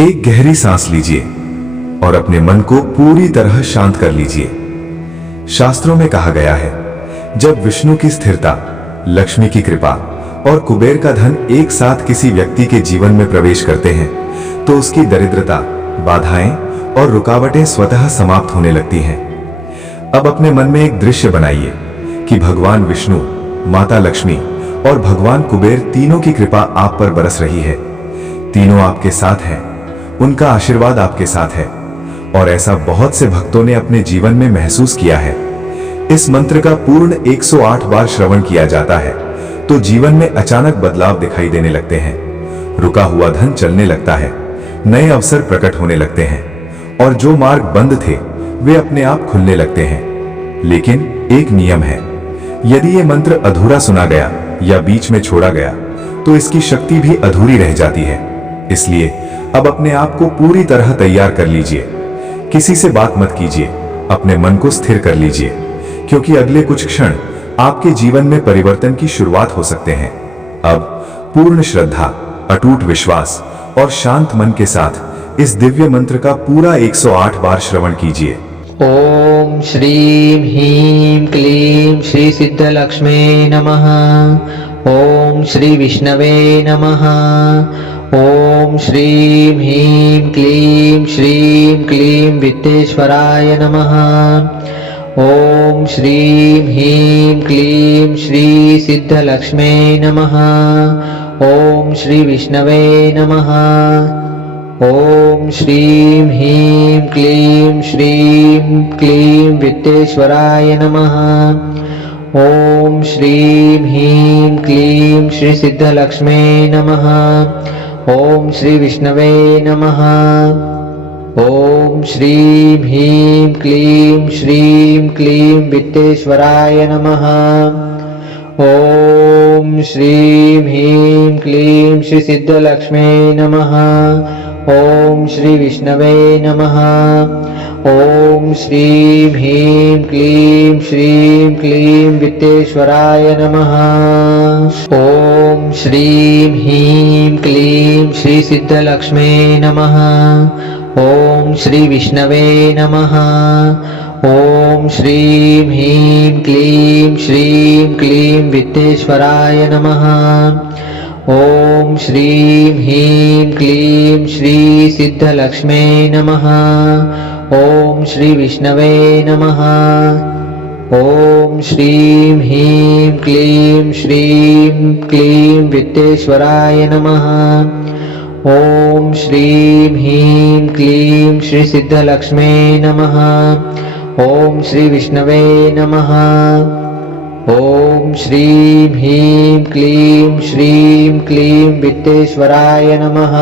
एक गहरी सांस लीजिए और अपने मन को पूरी तरह शांत कर लीजिए। शास्त्रों में कहा गया है, जब विष्णु की स्थिरता, लक्ष्मी की कृपा और कुबेर का धन एक साथ किसी व्यक्ति के जीवन में प्रवेश करते हैं तो उसकी दरिद्रता, बाधाएं और रुकावटें स्वतः समाप्त होने लगती हैं। अब अपने मन में एक दृश्य बनाइए कि भगवान विष्णु, माता लक्ष्मी और भगवान कुबेर तीनों की कृपा आप पर बरस रही है। तीनों आपके साथ हैं, उनका आशीर्वाद आपके साथ है और ऐसा बहुत से भक्तों ने अपने जीवन में महसूस किया है। इस मंत्र का पूर्ण 108 बार श्रवण किया जाता है तो जीवन में अचानक बदलाव दिखाई देने लगते हैं। रुका हुआ धन चलने लगता है, नए अवसर प्रकट होने लगते हैं और जो मार्ग बंद थे वे अपने आप खुलने लगते हैं। लेकिन एक नियम है, यदि ये मंत्र अधूरा सुना गया या बीच में छोड़ा गया तो इसकी शक्ति भी अधूरी रह जाती है। इसलिए अब अपने आप को पूरी तरह तैयार कर लीजिए। किसी से बात मत कीजिए, अपने मन को स्थिर कर लीजिए, क्योंकि अगले कुछ क्षण आपके जीवन में परिवर्तन की शुरुआत हो सकते हैं। अब पूर्ण श्रद्धा, अटूट विश्वास और शांत मन के साथ इस दिव्य मंत्र का पूरा 108 बार श्रवण कीजिए। ओम श्रीं ह्रीं क्लीं श्री सिद्धलक्ष्मी नमः। ओम श्री विष्णवे नमः। ओम श्रीं ह्रीं क्लीं श्रीं क्लीं वित्तेश्वराय नमः। ओम श्रीं ह्रीं क्लीं श्री सिद्धलक्ष्मी नमः। ओम श्री विष्णवे नमः। ओम श्रीं ह्रीं क्लीं श्रीं क्लीं वित्तेश्वराय नमः। ओम श्रीं ह्रीं क्लीं श्री सिद्धलक्ष्मी नमः। ओम श्री विष्णवे नमः। ओम श्रीं ह्रीं क्लीं श्रीं क्लीं वित्तेश्वराय नमः। ओम श्रीं ह्रीं क्लीं श्री सिद्धलक्ष्मी नमः। ओम श्री विष्णवे नमः। ओम श्रीं ह्रीं क्लीं श्रीं क्लीं वित्तेश्वराय नमः। ओम श्रीं ह्रीं क्लीं श्री सिद्धलक्ष्मी नमः। ओम श्री विष्णवे नमः। ओम श्रीं ह्रीं क्लीं श्रीं क्लीं वित्तेश्वराय नमः। ओम श्रीं ह्रीं क्लीं श्री सिद्धलक्ष्मी नमः। ओम श्री विष्णवे नमः। ओम श्रीं ह्रीं क्लीं श्रीं क्लीं वित्तेश्वराय नमः। ओम श्रीं ह्रीं क्लीं श्री सिद्धलक्ष्मी नमः। ओम श्री विष्णवे नमः। ओम श्रीं ह्रीं क्लीं श्रीं क्लीं वित्तेश्वराय नमः।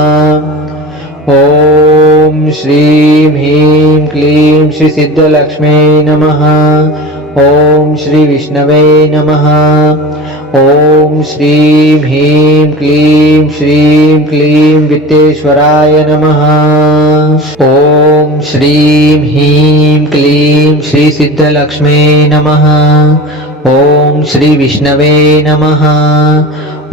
ओम श्रीं ह्रीं क्लीं श्री सिद्धलक्ष्मी नमः। ओम श्री विष्णवे नमः। ओम श्रीं ह्रीं क्लीं श्रीं क्लीं वित्तेश्वराय नमः। ओम श्रीं ह्रीं क्लीं श्री सिद्धलक्ष्मी नमः। ओम श्री विष्णवे नमः।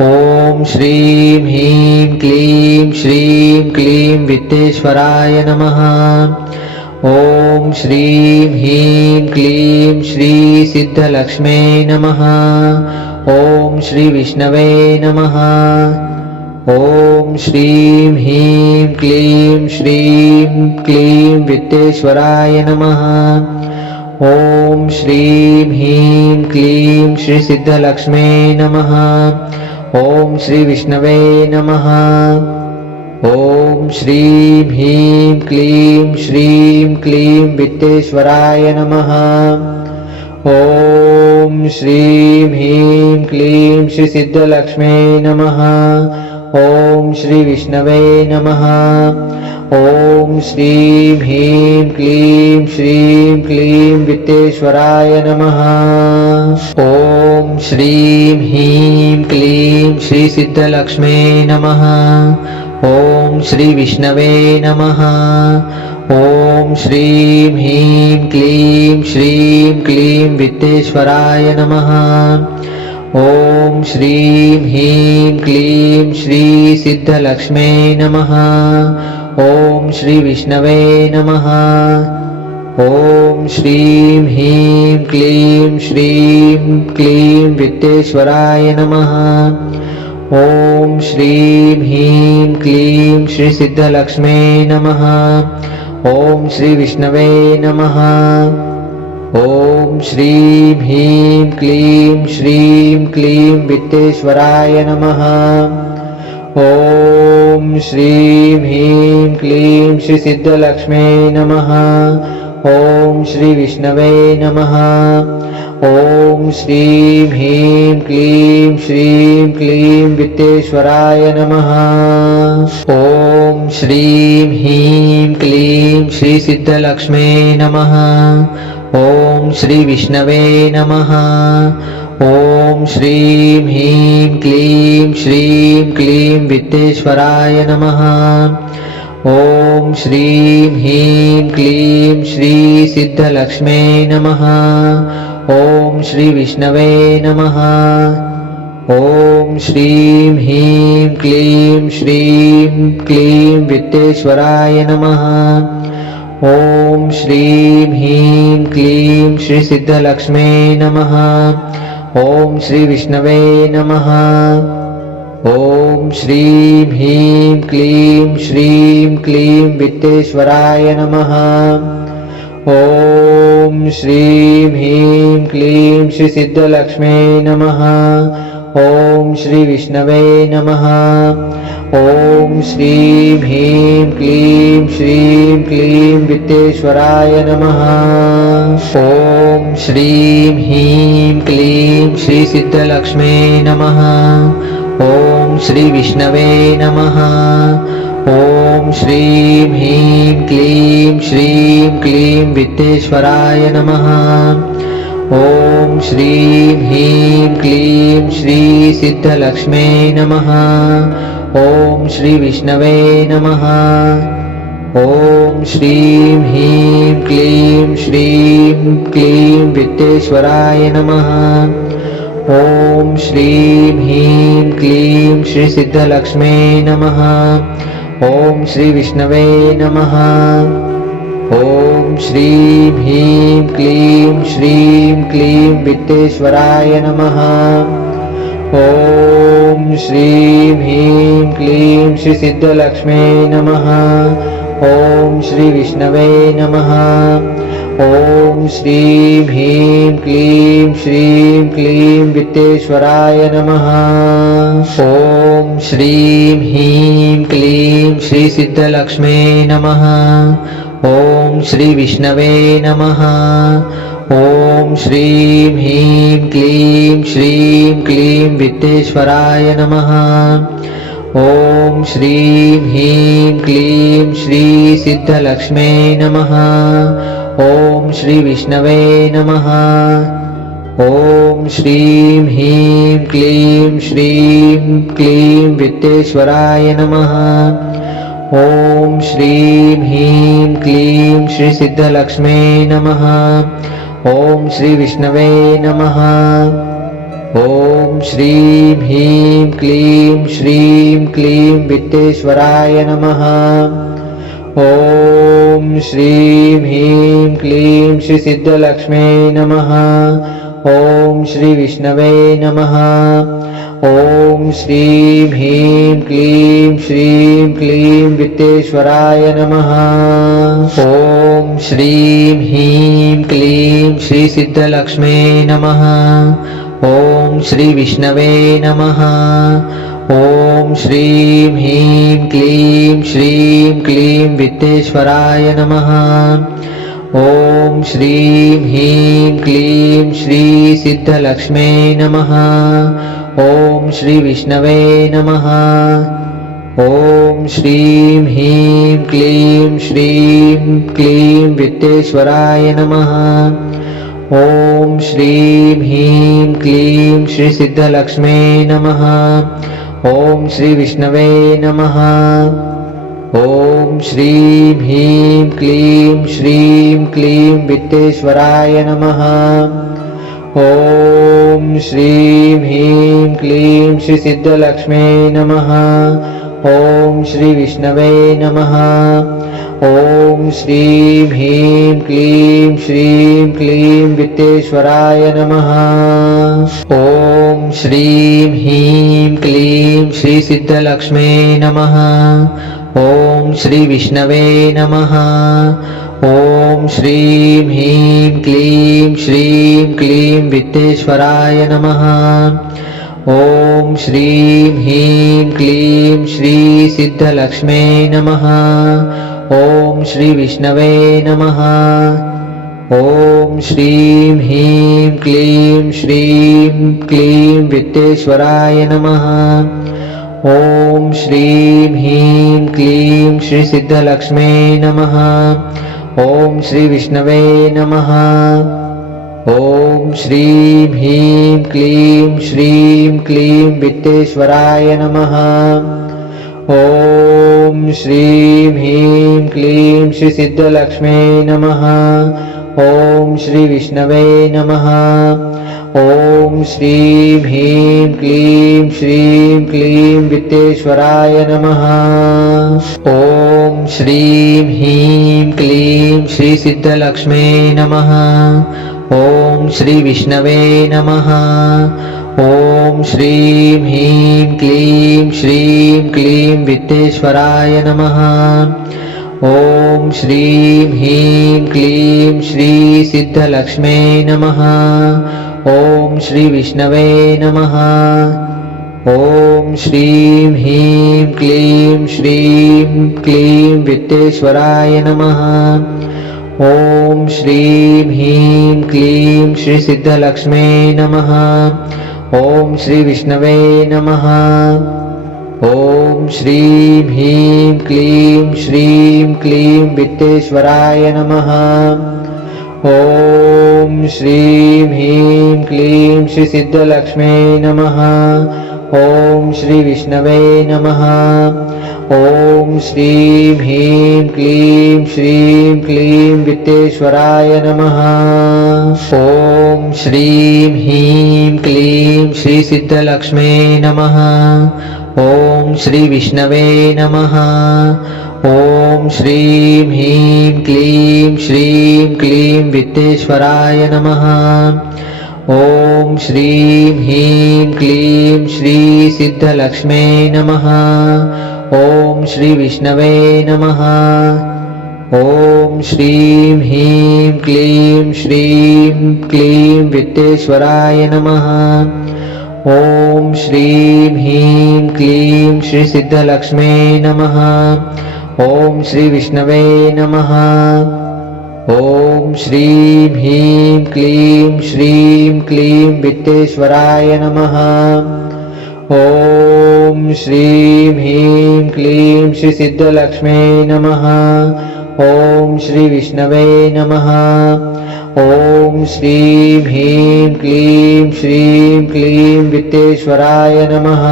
ओम श्रीं ह्रीं क्लीं श्रीं क्लीं वित्तेश्वराय नमः। ओम श्रीं ह्रीं क्लीं श्री सिद्धलक्ष्मी नमः। ओम श्री विष्णवे नमः। ओम श्रीं ह्रीं क्लीं श्रीं क्लीं वित्तेश्वराय नमः। ओम श्रीं ह्रीं क्लीं श्री सिद्धलक्ष्मी नमः। ओम श्री विष्णवे नमः। ओम श्रीं ह्रीं क्लीं श्रीं क्लीं वित्तेश्वराय नमः। ओम श्रीं ह्रीं क्लीं श्री सिद्धलक्ष्मी नमः। ओम श्री विष्णवे नमः। ओम श्रीं ह्रीं क्लीं श्रीं क्लीं वित्तेश्वराय नमः। ओम श्रीं ह्रीं क्लीं श्री सिद्धलक्ष्मी नमः। ओम श्री विष्णवे नमः। ओम श्रीं ह्रीं क्लीं श्रीं क्लीं वित्तेश्वराय नमः। ओम श्रीं ह्रीं क्लीं श्री सिद्धलक्ष्मी नमः। ॐ श्री विष्णवे नमः। ॐ श्रीं ह्रीं क्लीं श्रीं क्लीं वित्तेश्वराय नमः। ॐ श्रीं ह्रीं क्लीं श्री सिद्धलक्ष्मे नमः। ॐ श्री विष्णवे नमः। ॐ श्रीं ह्रीं क्लीं श्रीं क्लीं वित्तेश्वराय नमः। ॐ श्रीं ह्रीं क्लीं श्री सिद्धलक्ष्मे नमः। ॐ श्री विष्णवे नमः। ॐ श्रीं ह्रीं क्लीं श्रीं क्लीं वित्तेश्वराय नमः। ॐ श्रीं ह्रीं क्लीं श्री सिद्धलक्ष्मे नमः। ॐ श्री विष्णवे नमः। ॐ श्रीं ह्रीं क्लीं श्रीं क्लीं वित्तेश्वराय नमः। ॐ श्रीं ह्रीं क्लीं श्री सिद्धलक्ष्मे नमः। ॐ श्री विष्णवे नमः। ॐ श्रीं ह्रीं क्लीं श्रीं क्लीं वित्तेश्वराय नमः। ॐ श्रीं ह्रीं क्लीं श्री सिद्धलक्ष्मे नमः। ॐ श्री विष्णवे नमः। ॐ श्रीं ह्रीं क्लीं श्रीं क्लीं वित्तेश्वराय नमः। ॐ श्रीं ह्रीं क्लीं श्री सिद्धलक्ष्मे नमः। ॐ श्री विष्णवे नमः। ॐ श्रीं ह्रीं क्लीं श्रीं क्लीं वित्तेश्वराय नमः। ॐ श्रीं ह्रीं क्लीं श्री सिद्धलक्ष्मे नमः। ॐ श्री विष्णवे नमः। ॐ श्रीं ह्रीं क्लीं श्रीं क्लीं वित्तेश्वराय नमः। ॐ श्रीं ह्रीं क्लीं श्री सिद्धलक्ष्मे नमः। ॐ श्री विष्णवे नमः। ॐ श्रीं ह्रीं क्लीं श्रीं क्लीं वित्तेश्वराय नमः। ॐ श्रीं ह्रीं क्लीं श्री सिद्धलक्ष्मे नमः। ॐ श्री विष्णवे नमः। ॐ श्रीं ह्रीं क्लीं श्रीं क्लीं वित्तेश्वराय नमः। ॐ श्रीं ह्रीं क्लीं श्री सिद्धलक्ष्मे नमः। ॐ श्री विष्णवे नमः। ॐ श्रीं ह्रीं क्लीं श्रीं क्लीं वित्तेश्वराय नमः। ॐ श्रीं ह्रीं क्लीं श्री सिद्धलक्ष्मे नमः। ॐ श्री विष्णवे नमः। ॐ श्रीं ह्रीं क्लीं श्रीं क्लीं वित्तेश्वराय नमः। ॐ श्रीं ह्रीं क्लीं श्री सिद्धलक्ष्मे नमः। ॐ श्री विष्णवे नमः। ॐ श्रीं ह्रीं क्लीं श्रीं क्लीं वित्तेश्वराय नमः। ॐ श्रीं ह्रीं क्लीं श्री सिद्धलक्ष्मे नमः। ॐ श्री विष्णवे नमः। ॐ श्रीं ह्रीं क्लीं श्रीं क्लीं वित्तेश्वराय नमः। ॐ श्रीं ह्रीं क्लीं श्री सिद्धलक्ष्मे नमः। ॐ श्री विष्णवे नमः। ॐ श्रीं ह्रीं क्लीं श्रीं क्लीं वित्तेश्वराय नमः। ॐ श्रीं ह्रीं क्लीं श्री सिद्धलक्ष्मे नमः। ॐ श्री विष्णवे नमः। ॐ श्रीं ह्रीं क्लीं श्रीं क्लीं वित्तेश्वराय नमः। ॐ श्रीं ह्रीं क्लीं श्री सिद्धलक्ष्मे नमः। ॐ श्री विष्णवे नमः। ॐ श्रीं ह्रीं क्लीं श्रीं क्लीं वित्तेश्वराय नमः। ॐ श्रीं ह्रीं क्लीं श्री सिद्धलक्ष्मे नमः। ॐ श्री विष्णवे नमः। ॐ श्रीं ह्रीं क्लीं श्रीं क्लीं वित्तेश्वराय नमः। ॐ श्रीं ह्रीं क्लीं श्री सिद्धलक्ष्मे नमः। ॐ श्री विष्णवे नमः। ॐ श्रीं ह्रीं क्लीं श्रीं क्लीं वित्तेश्वराय नमः। ॐ श्रीं ह्रीं क्लीं श्री सिद्धलक्ष्मे नमः। ॐ श्री विष्णवे नमः। ॐ श्रीं ह्रीं क्लीं श्रीं क्लीं वित्तेश्वराय नमः। ॐ श्रीं ह्रीं क्लीं श्री सिद्धलक्ष्मे नमः। ॐ श्री विष्णवे नमः। ॐ श्रीं ह्रीं क्लीं श्रीं क्लीं वित्तेश्वराय नमः। ॐ श्रीं ह्रीं क्लीं श्री सिद्धलक्ष्मे नमः। ॐ श्री विष्णवे नमः। ॐ श्रीं ह्रीं क्लीं श्रीं क्लीं वित्तेश्वराय नमः। ॐ श्रीं ह्रीं क्लीं श्री सिद्धलक्ष्मे नमः। ॐ श्री विष्णवे नमः। ॐ श्रीं ह्रीं क्लीं श्रीं क्लीं वित्तेश्वराय नमः। ॐ श्रीं ह्रीं क्लीं श्री सिद्धलक्ष्मे नमः। ॐ श्री विष्णवे नमः। ॐ श्रीं ह्रीं क्लीं श्रीं क्लीं वित्तेश्वराय नमः। ॐ श्रीं ह्रीं क्लीं श्री सिद्धलक्ष्मे नमः। ॐ श्री विष्णवे नमः। ॐ श्रीं ह्रीं क्लीं श्रीं क्लीं वित्तेश्वराय नमः। ॐ श्रीं ह्रीं क्लीं श्री सिद्धलक्ष्मे नमः। ॐ श्री विष्णवे नमः। ॐ श्रीं ह्रीं क्लीं श्रीं क्लीं वित्तेश्वराय नमः। ॐ श्रीं ह्रीं क्लीं श्री सिद्धलक्ष्मे नमः। ॐ श्री विष्णवे नमः। ॐ श्रीं ह्रीं क्लीं श्रीं क्लीं वित्तेश्वराय नमः। ॐ श्रीं ह्रीं क्लीं श्री सिद्धलक्ष्मे नमः। ॐ श्री विष्णवे नमः। ॐ श्रीं ह्रीं क्लीं श्रीं क्लीं वित्तेश्वराय नमः। ॐ श्रीं ह्रीं क्लीं श्री सिद्धलक्ष्मे नमः। ॐ श्री विष्णवे नमः। ॐ श्रीं ह्रीं क्लीं श्रीं क्लीं वित्तेश्वराय नमः। ॐ श्रीं ह्रीं क्लीं श्री सिद्धलक्ष्मे नमः। ॐ श्री विष्णवे नमः। ॐ श्रीं ह्रीं क्लीं श्रीं क्लीं वित्तेश्वराय नमः। ॐ श्रीं ह्रीं क्लीं श्री सिद्धलक्ष्मे नमः। ॐ श्री विष्णवे नमः। ॐ श्रीं ह्रीं क्लीं श्रीं क्लीं वित्तेश्वराय नमः।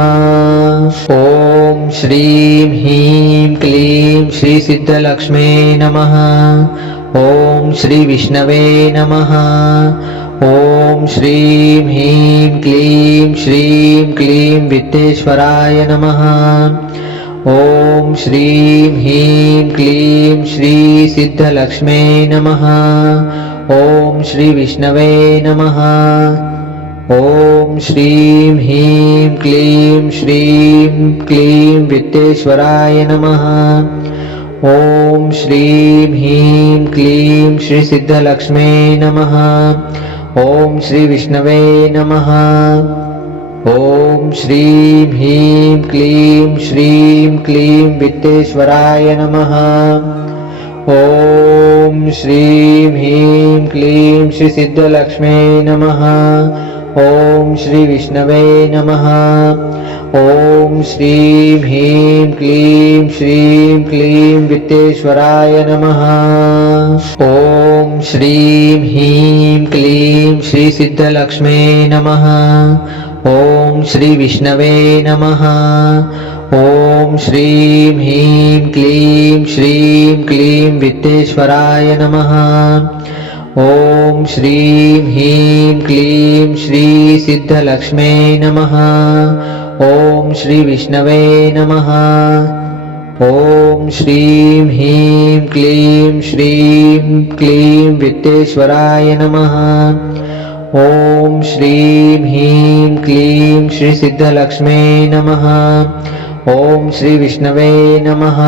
ॐ श्रीं ह्रीं क्लीं श्री सिद्धलक्ष्मे नमः। ॐ श्री विष्णवे नमः। ॐ श्रीं ह्रीं क्लीं श्रीं क्लीं वित्तेश्वराय नमः। ॐ श्रीं ह्रीं क्लीं श्री सिद्धलक्ष्मे नमः। ॐ श्री विष्णवे नमः। ॐ श्रीं ह्रीं क्लीं श्रीं क्लीं वित्तेश्वराय नमः। ॐ श्रीं ह्रीं क्लीं श्री सिद्धलक्ष्मे नमः। ॐ श्री विष्णवे नमः। ॐ श्रीं ह्रीं क्लीं श्रीं क्लीं वित्तेश्वराय नमः। ॐ श्रीं ह्रीं क्लीं श्री सिद्धलक्ष्मे नमः। ॐ श्री विष्णवे नमः। ॐ श्रीं ह्रीं क्लीं श्रीं क्लीं वित्तेश्वराय नमः। ॐ श्रीं ह्रीं क्लीं श्री सिद्धलक्ष्मे नमः। ॐ श्री विष्णवे नमः। ॐ श्रीं ह्रीं क्लीं श्रीं क्लीं वित्तेश्वराय नमः। ॐ श्रीं ह्रीं क्लीं श्री सिद्धलक्ष्मे नमः। ॐ श्री विष्णवे नमः। ॐ श्रीं ह्रीं क्लीं श्रीं क्लीं वित्तेश्वराय नमः। ॐ श्रीं ह्रीं क्लीं श्री सिद्धलक्ष्मे नमः। ॐ श्री विष्णवे नमः।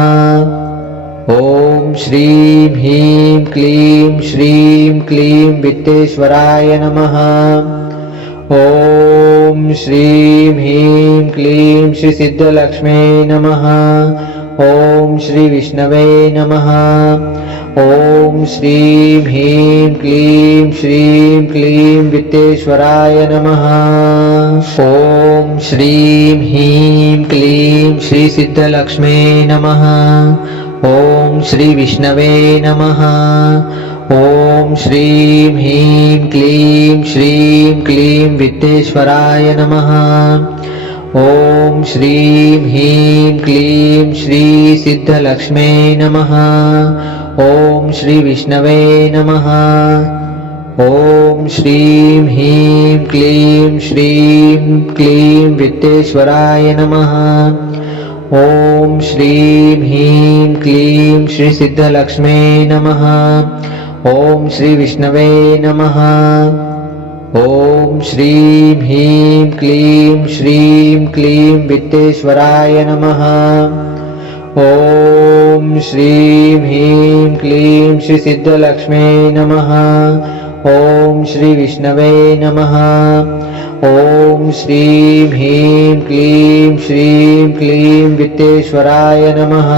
ॐ श्रीं ह्रीं क्लीं श्रीं क्लीं वित्तेश्वराय नमः। ॐ श्रीं ह्रीं क्लीं श्री सिद्धलक्ष्मे नमः। ॐ श्री विष्णवे नमः। ॐ श्रीं ह्रीं क्लीं श्रीं क्लीं वित्तेश्वराय नमः। ॐ श्रीं ह्रीं क्लीं श्री सिद्धलक्ष्मे नमः। ॐ श्री विष्णवे नमः। ॐ श्रीं ह्रीं क्लीं श्रीं क्लीं वित्तेश्वराय नमः। ॐ श्रीं ह्रीं क्लीं श्री सिद्धलक्ष्मे नमः। ॐ श्री विष्णवे नमः। ॐ श्रीं ह्रीं क्लीं श्रीं क्लीं वित्तेश्वराय नमः। ॐ श्रीं ह्रीं क्लीं श्री सिद्धलक्ष्मे नमः। ॐ श्री विष्णवे नमः। ॐ श्रीं ह्रीं क्लीं श्रीं क्लीं वित्तेश्वराय नमः। ॐ श्रीं ह्रीं क्लीं श्री सिद्धलक्ष्मे नमः। ॐ श्री विष्णवे नमः। ॐ श्रीं ह्रीं क्लीं श्रीं क्लीं वित्तेश्वराय नमः।